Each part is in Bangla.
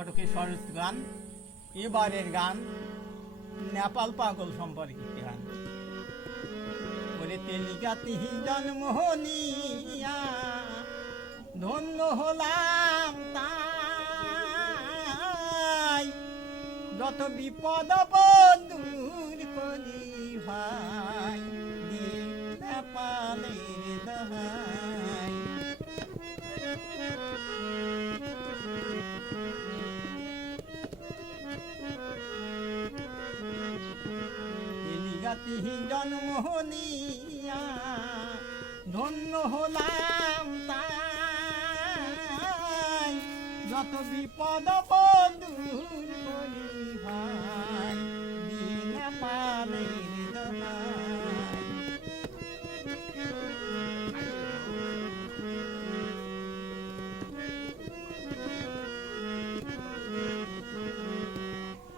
ঘটকের সরস গান। এবারের গান নেপাল পাগল সম্পর্কিত গান। ওরে তেলিগাতি জন্মনিয়া ধন্য হলাম তাই, যত বিপদ দূর করি ভাই নেপালের দোহাই। তেলিগাতি জন্মনিয়া ধন্য হলাম তাই, যত বিপদ দূর করি ভাই নেপালের দোহাই।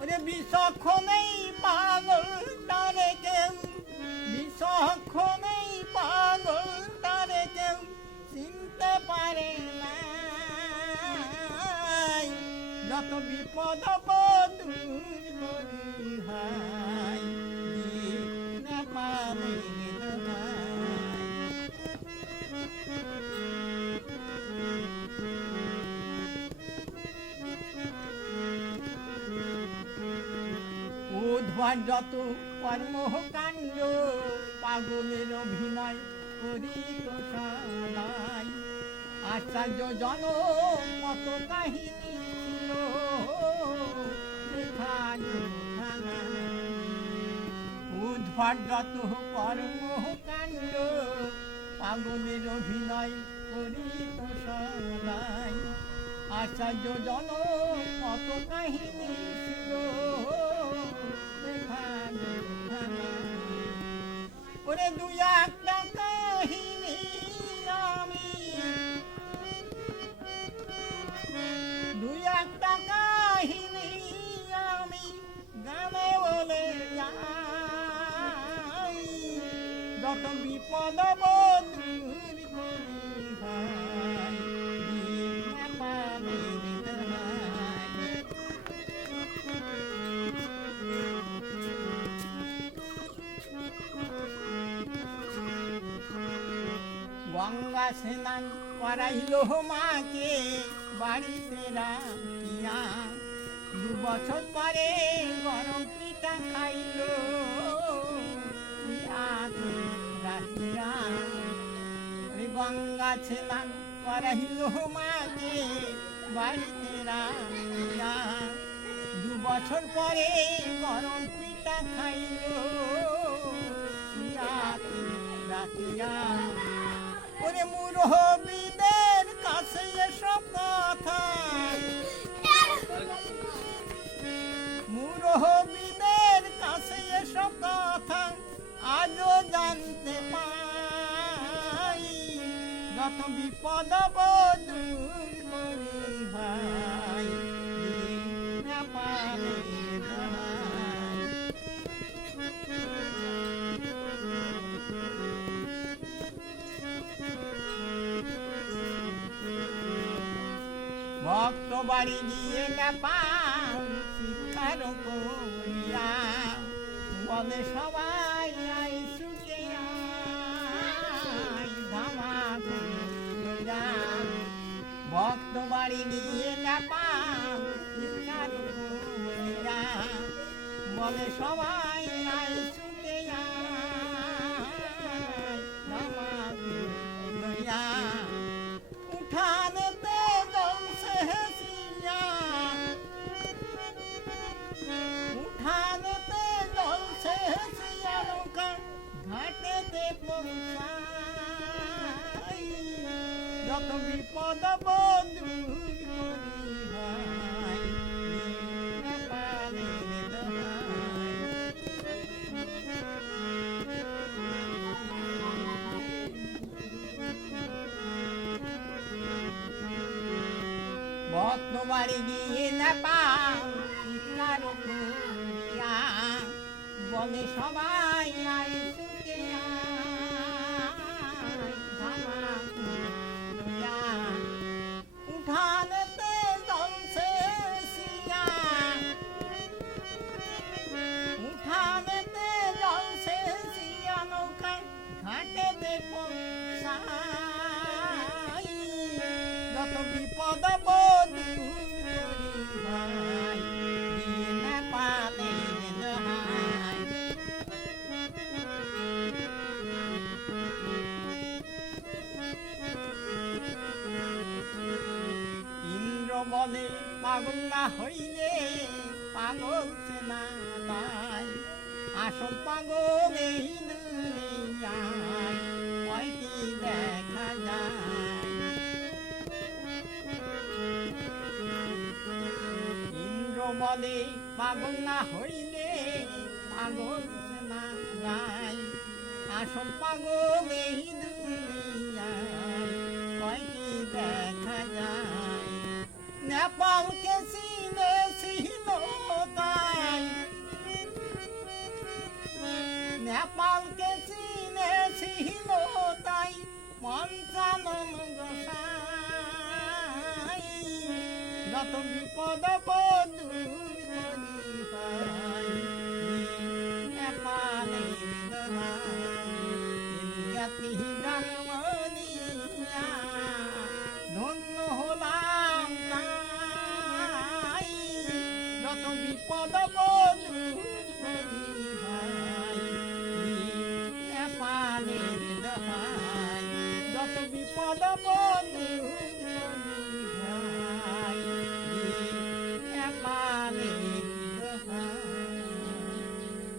ওরে বিচক্ষণেই পাগল তারে কেউ, বিচক্ষণেই পাগল তারে কেউ চিনতে পারে না, যত বিপদ দূর করি ভাই নেপালের দোহাই। উদ্ভট যত কর্মকাণ্ড পাগলের অভিনয় করি তো সদাই, আশ্চর্য জনক কত কাহিনী ছিল উদ্ভট যত কর্মকাণ্ড পাগলের অভিনয় করি তো সদাই, আশ্চর্য জনক কত কাহিনী ছিল। ওরে দুই একটা কাহিনী আমি, দুই একটা কাহিনী আমি গানে বলে যাই, যত বিপদ দূর করি ভাই নেপালের দোহাই। গঙ্গা স্নান করাইল মাকে বাড়িতে রাখিয়া, 2 বছর পরে গরম পিঠা খাইল রাখিয়া। গঙ্গা স্নান করাইল মাকে বাড়িতে রাখিয়া, 2 বছর পরে গরম পিঠা খাইল রাখিয়া। ওরে মুরব্বিদের কাছে এসব কথা, মুরব্বিদের কাছে এসব কথা আজও জানতে পাই, যত বিপদ দূর করি ভাই নেপালের দোহাই। ভক্ত বাড়ি গিয়ে নেপাল শিক্ষার করিয়া, বলে সবাই আই সুখে ধামাক। ভক্ত বাড়ি গিয়ে নেপাল শিক্ষার করিয়া, বলে সবাই আই সুখে ধামাক। উঠানেতে জলছে হেসিয়া, উঠানেতে জলছে হেসিয়া নৌকা ঘাটেতে পৌঁছাই, যত বিপদ দূর করি ভাই নেপালের দোহাই। ভক্ত বাড়ি গিয়ে নেপাল শিক্ষার করিয়া, বলে সবাই আই সুখে ধামাক। উঠানেতে জলছে পাগল না হইলে পাগল চেনা যায় আসল পাগল এই দুনিয়ায় কয়টি দেখা যায় ইন্দ্র বলে পাগল না হইলে পাগল চেনা যায় আসল পাগল এই দুনিয়ায় কয়টি দেখা যায় নেপালকে চিনেছিল তাই নেপালকে চিনেছিল তাই পঞ্চানন গোসাই যত বিপদ দূর করি পাই নেপালের জ্ঞাতি জন্মনিয়া ধন্য হলাম তাই যত বিপদ দূর করি ভাই নেপালের দোহাই যত বিপদ বন্ধু